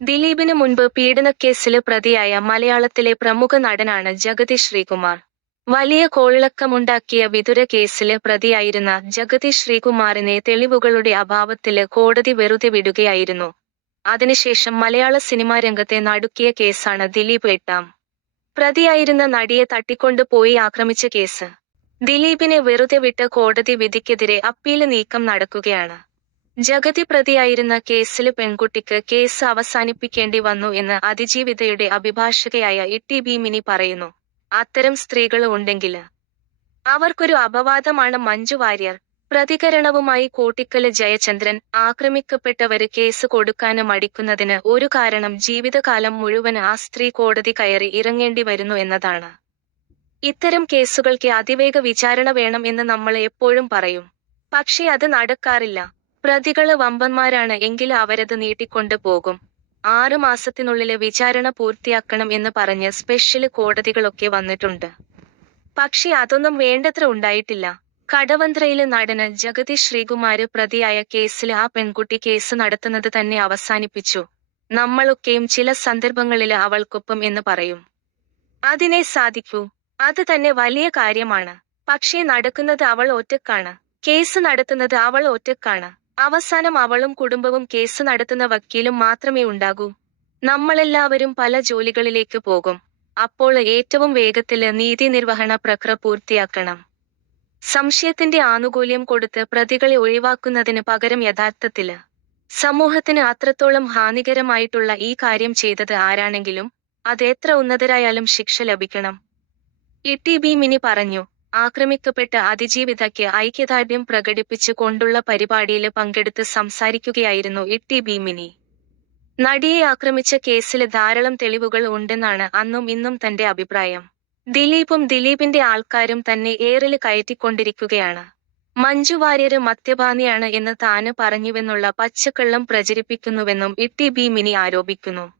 ദിലീപിന് മുൻപ് പീഡനക്കേസിൽ പ്രതിയായ മലയാളത്തിലെ പ്രമുഖ നടനാണ് ജഗതി ശ്രീകുമാർ. വലിയ കോളിളക്കമുണ്ടാക്കിയ വിതുര കേസിൽ പ്രതിയായിരുന്ന ജഗതി ശ്രീകുമാറിനെ തെളിവുകളുടെ അഭാവത്തിൽ കോടതി വെറുതെ വിടുകയായിരുന്നു. അതിനുശേഷം മലയാള സിനിമാ രംഗത്തെ നടുക്കിയ കേസാണ് ദിലീപ് എട്ടാം. പ്രതിയായിരുന്ന നടിയെ തട്ടിക്കൊണ്ടു പോയി ആക്രമിച്ച കേസ്. ദിലീപിനെ വെറുതെ വിട്ട കോടതി വിധിക്കെതിരെ അപ്പീൽ നീക്കം നടക്കുകയാണ്. ജഗതി പ്രതിയായിരുന്ന കേസിൽ പെൺകുട്ടിക്ക് കേസ് അവസാനിപ്പിക്കേണ്ടി വന്നു എന്ന് അതിജീവിതയുടെ അഭിഭാഷകയായ ഇട്ടി മിനി പറയുന്നു. അത്തരം സ്ത്രീകൾ ഉണ്ടെങ്കിൽ അവർക്കൊരു അപവാദമാണ് മഞ്ജു വാര്യർ. പ്രതികരണവുമായി കോട്ടിക്കൽ ജയചന്ദ്രൻ ആക്രമിക്കപ്പെട്ടവര് കേസ് കൊടുക്കാനും മടിക്കുന്നതിന് ഒരു കാരണം ജീവിതകാലം മുഴുവൻ ആ സ്ത്രീ കോടതി കയറി ഇറങ്ങേണ്ടി വരുന്നു എന്നതാണ്. ഇത്തരം കേസുകൾക്ക് അതിവേഗ വിചാരണ വേണം എന്ന് നമ്മൾ എപ്പോഴും പറയും. പക്ഷേ അത് നടക്കാറില്ല. പ്രതികൾ വമ്പന്മാരാണ് എങ്കിൽ അവരത് നീട്ടിക്കൊണ്ടു പോകും. ആറു മാസത്തിനുള്ളിൽ വിചാരണ പൂർത്തിയാക്കണം എന്ന് പറഞ്ഞ് സ്പെഷ്യൽ കോടതികളൊക്കെ വന്നിട്ടുണ്ട്. പക്ഷെ അതൊന്നും വേണ്ടത്ര ഉണ്ടായിട്ടില്ല. കടവന്ത്രയിലെ നടന് ജഗതി ശ്രീകുമാര് പ്രതിയായ കേസിൽ ആ പെൺകുട്ടി കേസ് നടത്തുന്നത് തന്നെ അവസാനിപ്പിച്ചു. നമ്മളൊക്കെയും ചില സന്ദർഭങ്ങളിൽ അവൾക്കൊപ്പം എന്ന് പറയും. അതിനെ സാധിക്കൂ. അത് തന്നെ വലിയ കാര്യമാണ്. പക്ഷേ നടക്കുന്നത് അവൾ ഒറ്റക്കാണ്. കേസ് നടത്തുന്നത് അവൾ ഒറ്റക്കാണ്. അവസാനം അവളും കുടുംബവും കേസ് നടത്തുന്ന വക്കീലും മാത്രമേ ഉണ്ടാകൂ. നമ്മളെല്ലാവരും പല ജോലികളിലേക്ക് പോകും. അപ്പോൾ ഏറ്റവും വേഗത്തിൽ നീതി നിർവഹണ പ്രക്രിയ പൂർത്തിയാക്കണം. സംശയത്തിന്റെ ആനുകൂല്യം കൊടുത്ത് പ്രതികളെ ഒഴിവാക്കുന്നതിന് പകരം യഥാർത്ഥത്തിൽ സമൂഹത്തിന് അത്രത്തോളം ഹാനികരമായിട്ടുള്ള ഈ കാര്യം ചെയ്തത് ആരാണെങ്കിലും അതെത്ര ഉന്നതരായാലും ശിക്ഷ ലഭിക്കണം. ഇട്ടി ബി മിനി പറഞ്ഞു ആക്രമിക്കപ്പെട്ട അതിജീവിതയ്ക്ക് ഐക്യദാർഢ്യം പ്രകടിപ്പിച്ചു കൊണ്ടുള്ള പരിപാടിയിൽ പങ്കെടുത്ത് സംസാരിക്കുകയായിരുന്നു ഇട്ടി ഭീമിനി. നടിയെ ആക്രമിച്ച കേസിൽ ധാരാളം തെളിവുകൾ ഉണ്ടെന്നാണ് അന്നും ഇന്നും തന്റെ അഭിപ്രായം. ദിലീപും ദിലീപിന്റെ ആൾക്കാരും തന്നെ ഏറിൽ കയറ്റിക്കൊണ്ടിരിക്കുകയാണ്. മഞ്ജു വാര്യര് മദ്യപാനിയാണ് എന്ന് താന് പറഞ്ഞുവെന്നുള്ള പച്ചക്കള്ളം പ്രചരിപ്പിക്കുന്നുവെന്നും ഇട്ടി ഭീമിനി ആരോപിക്കുന്നു.